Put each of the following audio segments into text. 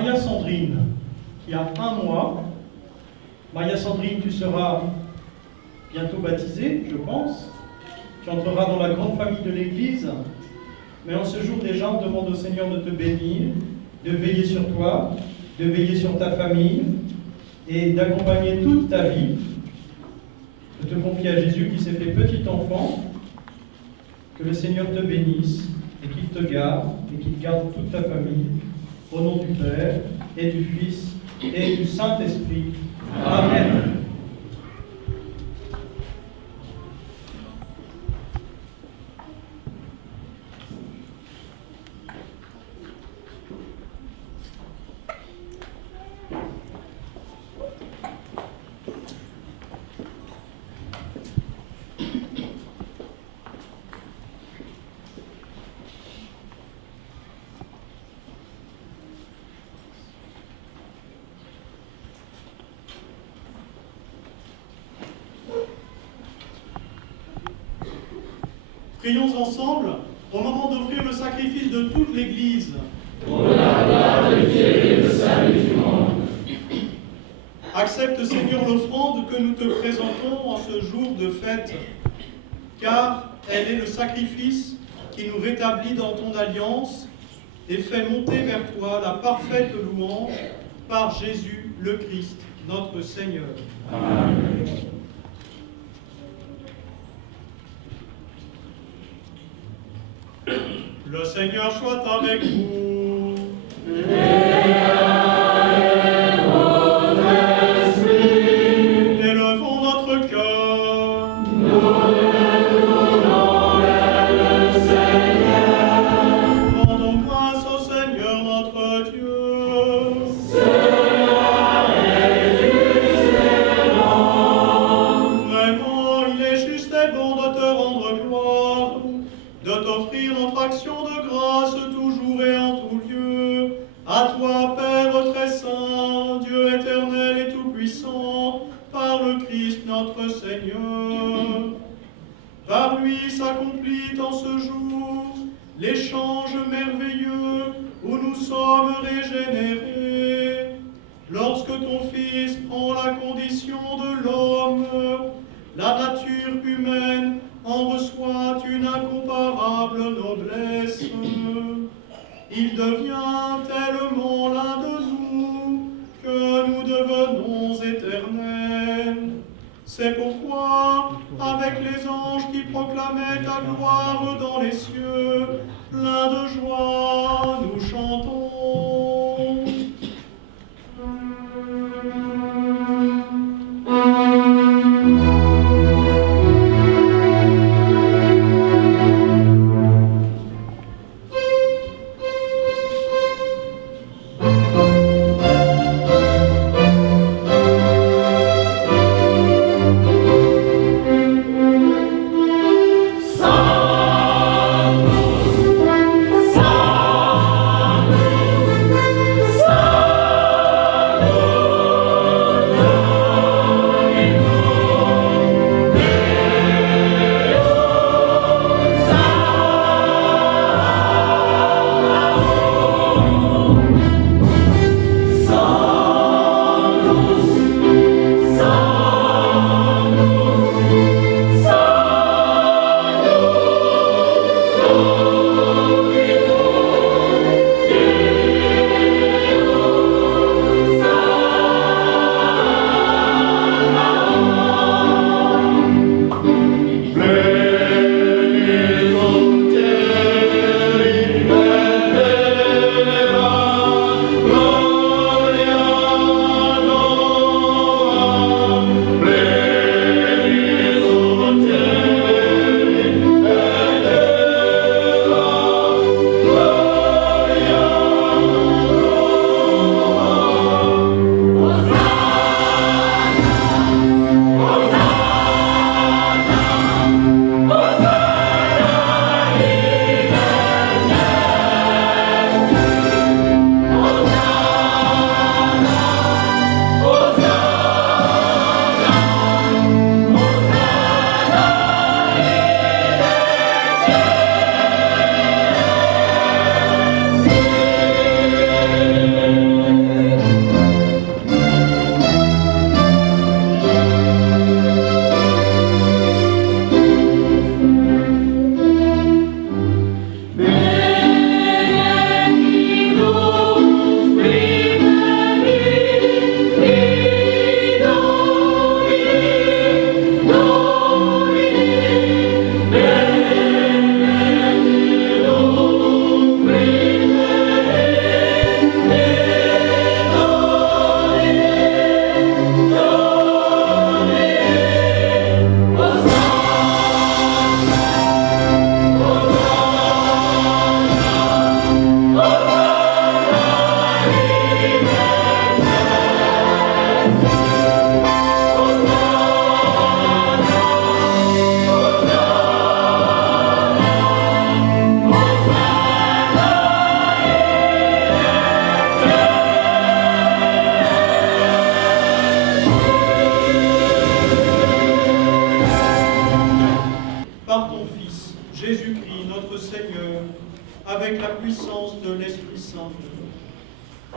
Maria Sandrine, qui a 1 mois. Maria Sandrine, tu seras bientôt baptisée, je pense. Tu entreras dans la grande famille de l'Église. Mais en ce jour déjà, on demande au Seigneur de te bénir, de veiller sur toi, de veiller sur ta famille et d'accompagner toute ta vie, de te confier à Jésus qui s'est fait petit enfant. Que le Seigneur te bénisse et qu'il te garde et qu'il garde toute ta famille. Au nom du Père et du Fils et du Saint-Esprit. Amen. Prions ensemble au moment d'offrir le sacrifice de toute l'Église. Pour la gloire de Dieu et le salut du monde. Accepte, Seigneur, l'offrande que nous te présentons en ce jour de fête, car elle est le sacrifice qui nous rétablit dans ton alliance et fait monter vers toi la parfaite louange par Jésus le Christ, notre Seigneur. Amen. Le Seigneur soit avec vous. Et avec votre esprit. Élevons notre cœur. Nous le louons vers le Seigneur. Rendons grâce au Seigneur notre Dieu. Cela est juste et bon. Vraiment, il est juste et bon de te rendre gloire, de t'offrir notre action de grâce toujours et en tout lieu. À toi, Père très saint, Dieu éternel et tout-puissant, par le Christ notre Seigneur. Par lui s'accomplit en ce jour l'échange merveilleux où nous sommes régénérés. Lorsque ton Fils prend la condition de l'homme, la nature humaine en reçoit une incomparable noblesse. Il devient tellement l'un de nous que nous devenons éternels. C'est pourquoi, avec les anges qui proclamaient ta gloire dans les cieux, pleins de joie, nous chantons. Sanctus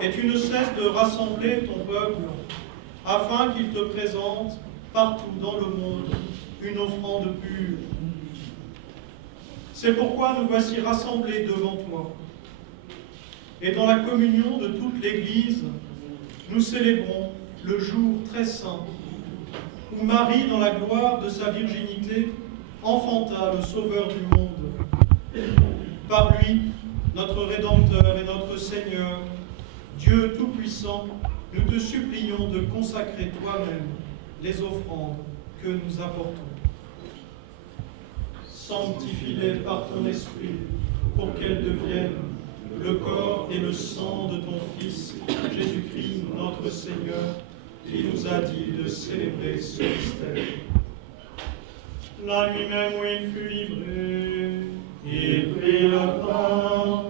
et tu ne cesses de rassembler ton peuple, afin qu'il te présente partout dans le monde une offrande pure. C'est pourquoi nous voici rassemblés devant toi. Et dans la communion de toute l'Église, nous célébrons le jour très saint, où Marie, dans la gloire de sa virginité, enfanta le Sauveur du monde. Par lui, notre Rédempteur et notre Seigneur, Dieu Tout-Puissant, nous te supplions de consacrer toi-même les offrandes que nous apportons. Sanctifie-les par ton esprit, pour qu'elles deviennent le corps et le sang de ton Fils, Jésus-Christ, notre Seigneur, qui nous a dit de célébrer ce mystère. La nuit même où il fut livré, il prit le pain,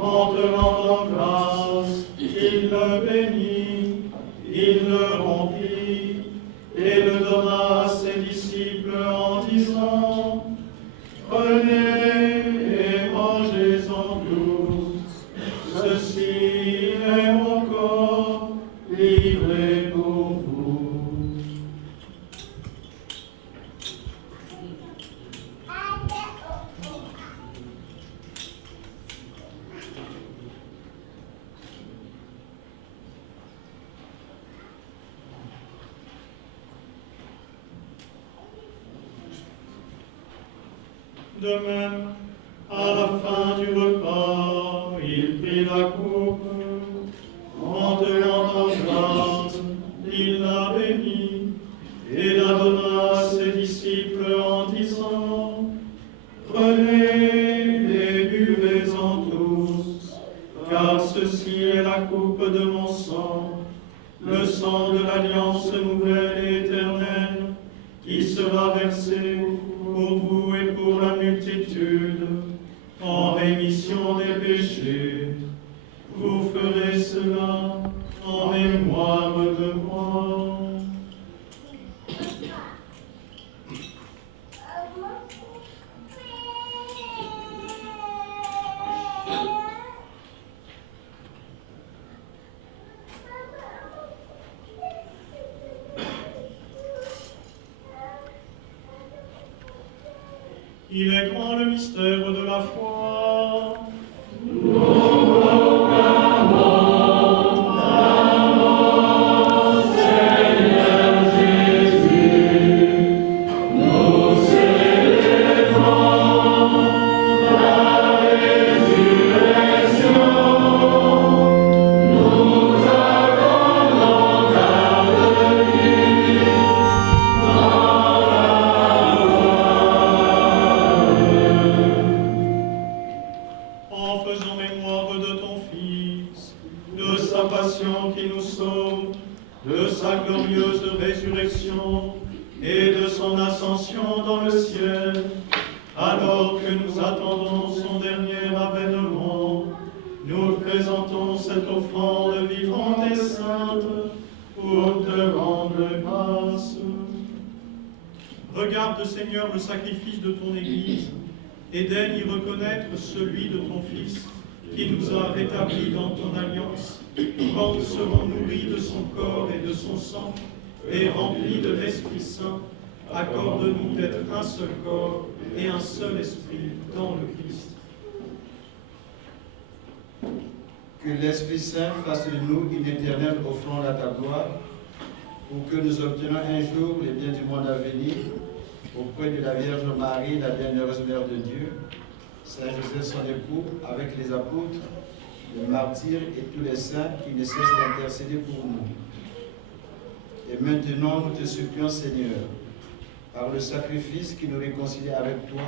en te rendant grâce, il le bénit, il le rompit, et le donna à ses disciples en disant, « Prenez et mangez-en tous, ceci est mon corps livré pour vous. » De même, à la fin du repas, il prit la coupe, en te rendant grâce, il la bénit, et la donna à ses disciples en disant, « Prenez et buvez-en tous, car ceci est la coupe de mon sang, le sang de l'alliance nouvelle et éternelle, qui sera versé pour vous et pour la multitude, en rémission des péchés. Vous ferez cela en mémoire de moi. » Il est grand le mystère de la foi. Regarde, Seigneur, le sacrifice de ton Église, et daigne y reconnaître celui de ton Fils, qui nous a rétablis dans ton alliance, quand nous serons nourris de son corps et de son sang, et remplis de l'Esprit Saint. Accorde-nous d'être un seul corps et un seul esprit dans le Christ. Que l'Esprit Saint fasse de nous une éternelle offrande à ta gloire, pour que nous obtenions un jour les biens du monde à venir, auprès de la Vierge Marie, la bienheureuse Mère de Dieu, Saint Joseph son époux, avec les apôtres, les martyrs et tous les saints qui ne cessent d'intercéder pour nous. Et maintenant, nous te supplions, Seigneur, par le sacrifice qui nous réconcilie avec toi,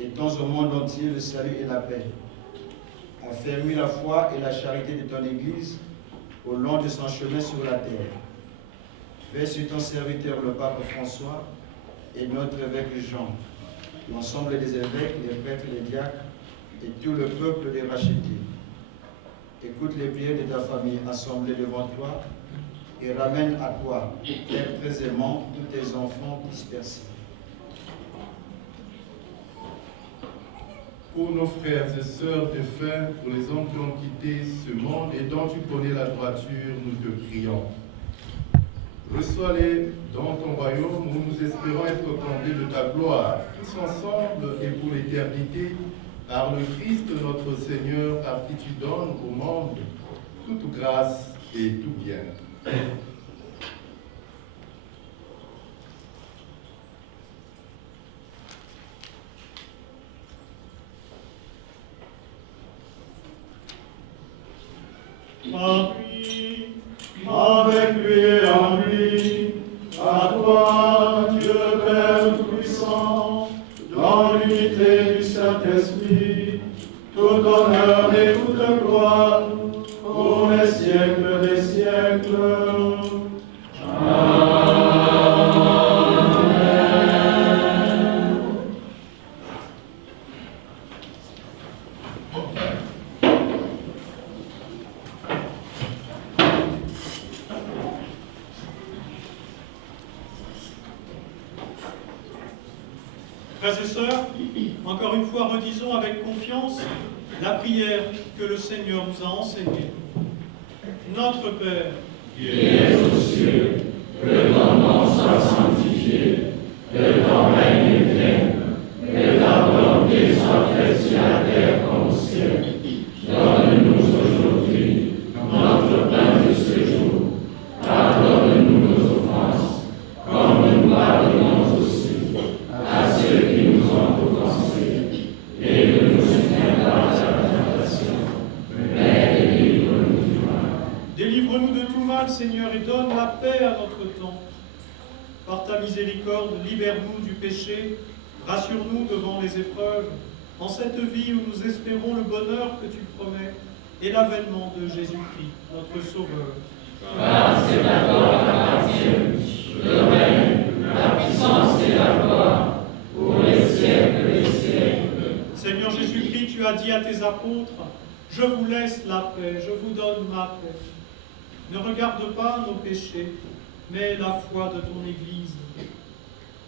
étends au monde entier le salut et la paix. Affermis la foi et la charité de ton Église au long de son chemin sur la terre. Fais sur ton serviteur le pape François et notre évêque Jean, l'ensemble des évêques, les prêtres, les diacres et tout le peuple des rachetés. Écoute les prières de ta famille assemblée devant toi et ramène à toi, Père très aimant, tous tes enfants dispersés. pour nos frères et sœurs défunts, pour les hommes qui ont quitté ce monde et dont tu connais la droiture, nous te prions. Reçois-les dans ton royaume où nous espérons être comblés de ta gloire, tous ensemble et pour l'éternité, par le Christ notre Seigneur, par qui tu donnes au monde toute grâce et tout bien. Par lui, avec lui et en lui, à toi, Dieu Père Tout-Puissant, dans l'unité du Saint-Esprit, tout honneur et toute gloire, pour les siècles des siècles. Frères et sœurs, encore une fois redisons avec confiance la prière que le Seigneur nous a enseignée. Notre Père, qui es aux cieux, que ton nom soit sanctifié, que ton règne vienne, que ta volonté soit faite sur la terre comme au ciel. Donne-nous aujourd'hui notre pain de ce jour. Pardonne-nous nos offenses, comme nous pardonnons aussi à ceux qui nous ont offensés, et ne nous soumets pas à la tentation, mais délivre-nous du mal. délivre-nous de tout mal, Seigneur, et donne la paix à notre temps. Par ta miséricorde, libère-nous du péché, rassure-nous devant les épreuves, en cette vie où nous espérons le bonheur que tu promets et l'avènement de Jésus-Christ, notre Sauveur. Car c'est à toi qu'appartiennent le règne, la puissance et la gloire, pour les siècles des siècles. Seigneur Jésus-Christ, tu as dit à tes apôtres, « Je vous laisse la paix, je vous donne ma paix. » Ne regarde pas nos péchés, mais la foi de ton Église.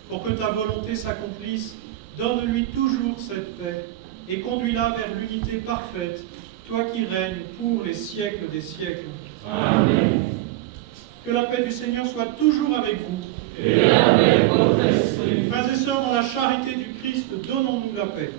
Pour que ta volonté s'accomplisse, donne-lui toujours cette paix et conduis-la vers l'unité parfaite, toi qui règnes pour les siècles des siècles. Amen. Que la paix du Seigneur soit toujours avec vous. Et avec votre esprit. Frères et sœurs, dans la charité du Christ, donnons-nous la paix.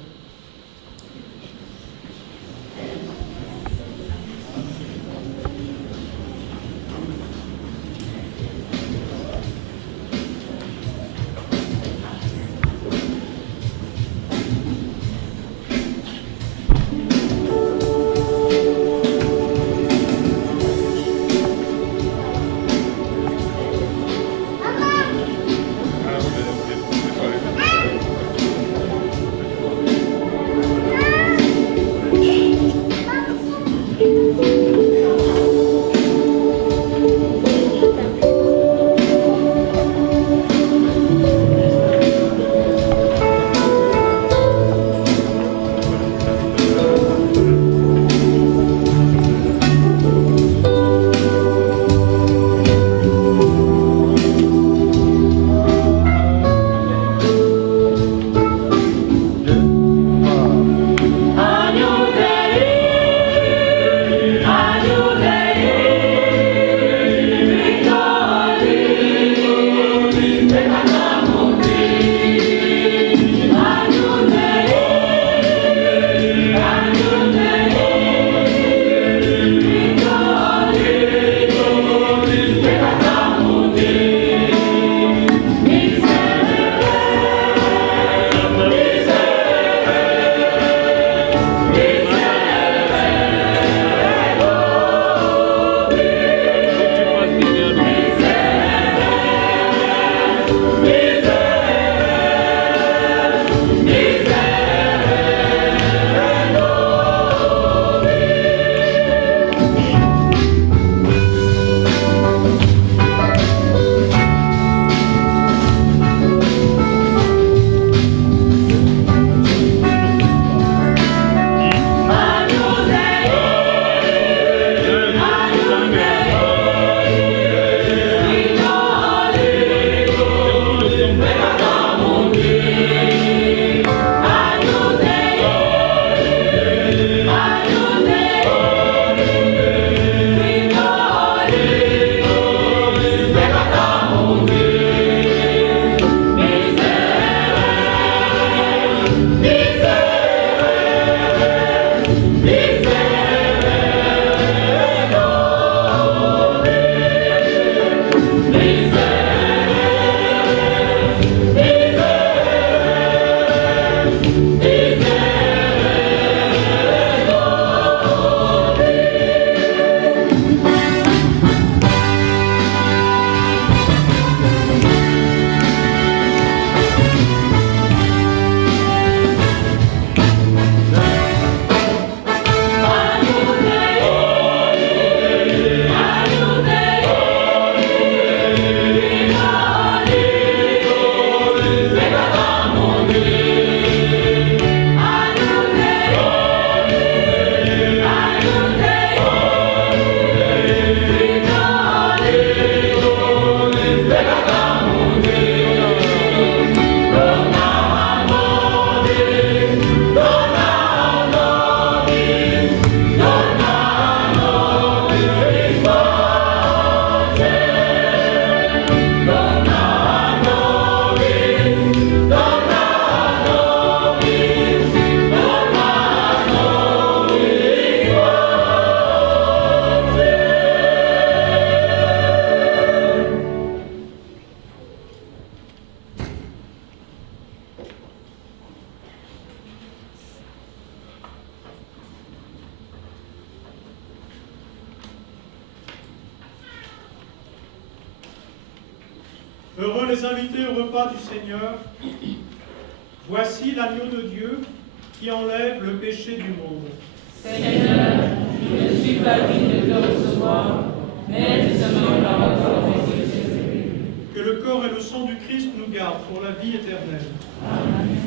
Heureux les invités au repas du Seigneur. Voici l'agneau de Dieu qui enlève le péché du monde. Seigneur, je ne suis pas digne de te recevoir, mais dis seulement la parole et je serai. Que le corps et le sang du Christ nous gardent pour la vie éternelle. Amen.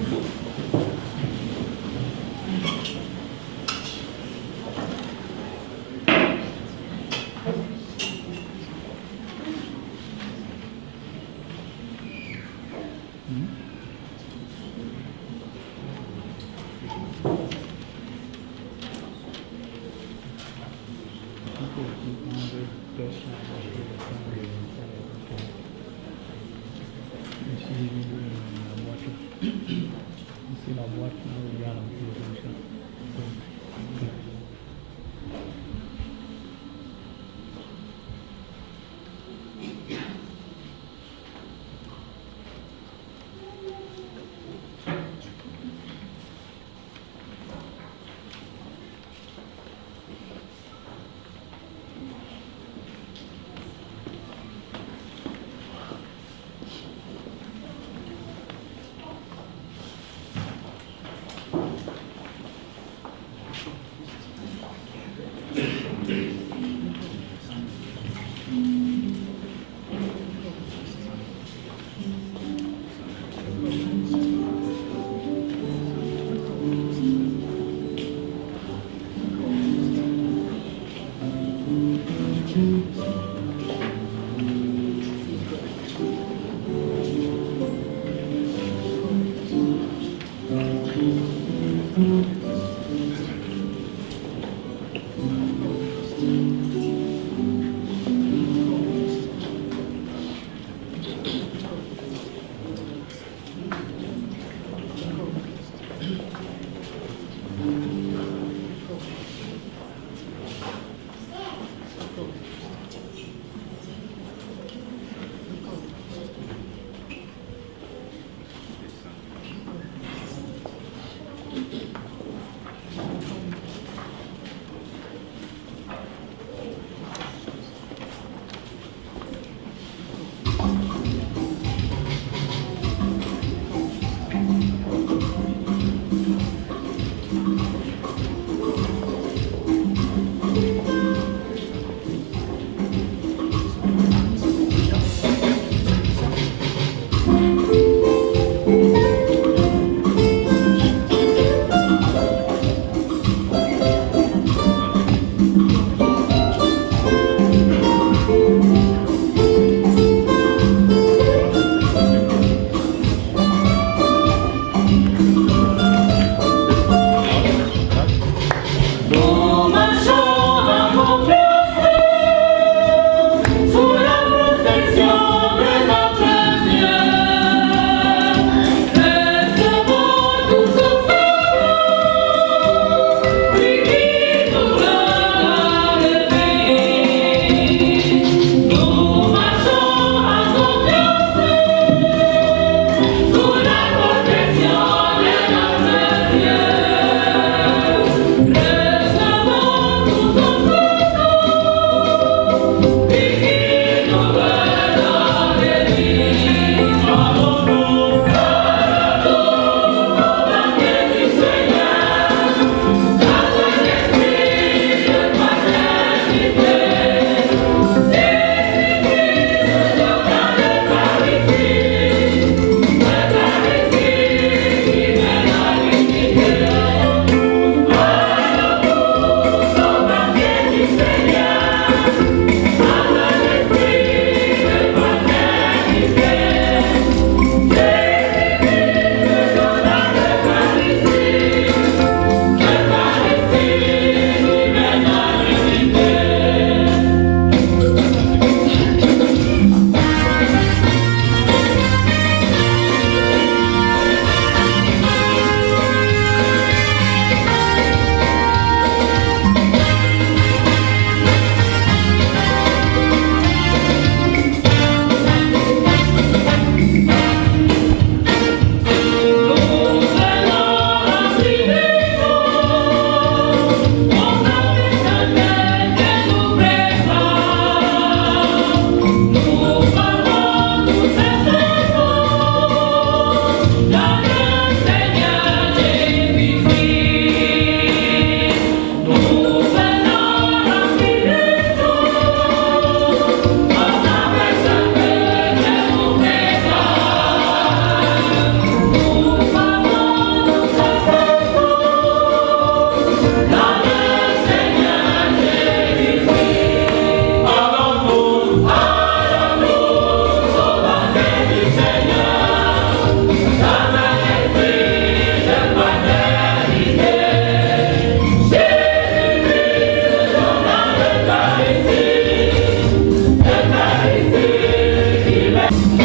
Seigneur,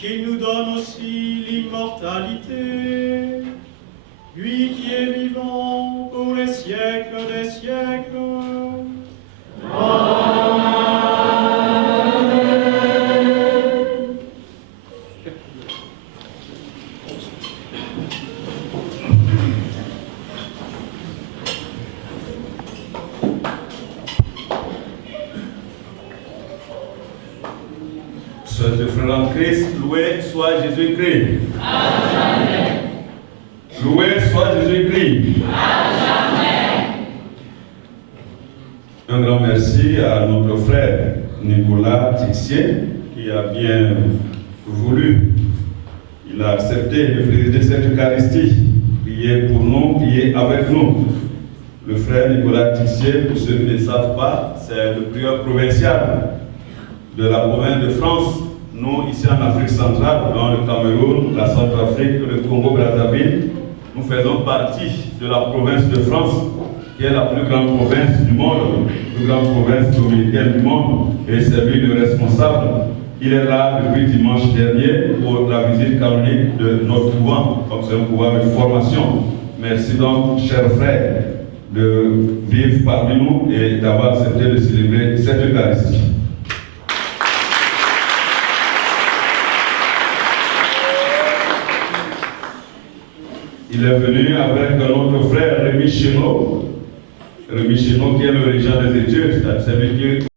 qu'il nous donne aussi l'immortalité, lui qui est vivant pour les siècles des siècles. Sœurs et frères en Christ, loué soit Jésus-Christ. Loué soit Jésus-Christ. Un grand merci à notre frère Nicolas Tixier qui a bien voulu, il a accepté de présider cette Eucharistie, qui est pour nous, qui est avec nous. Le frère Nicolas Tixier, pour ceux qui ne savent pas, c'est le prieur provincial de la province de France. Nous, ici en Afrique centrale, dans le Cameroun, la Centrafrique et le Congo-Brazzaville, nous faisons partie de la province de France, qui est la plus grande province du monde, la plus grande province dominicaine du monde, et c'est lui le responsable. Il est là depuis dimanche dernier pour la visite canonique de notre couvent, comme c'est un couvent de formation. Merci donc, chers frères, de vivre parmi nous et d'avoir accepté de célébrer cette Eucharistie. Il est venu avec notre frère Rémi Chénaud. Rémi Chénaud qui est le régent des études, c'est lui qui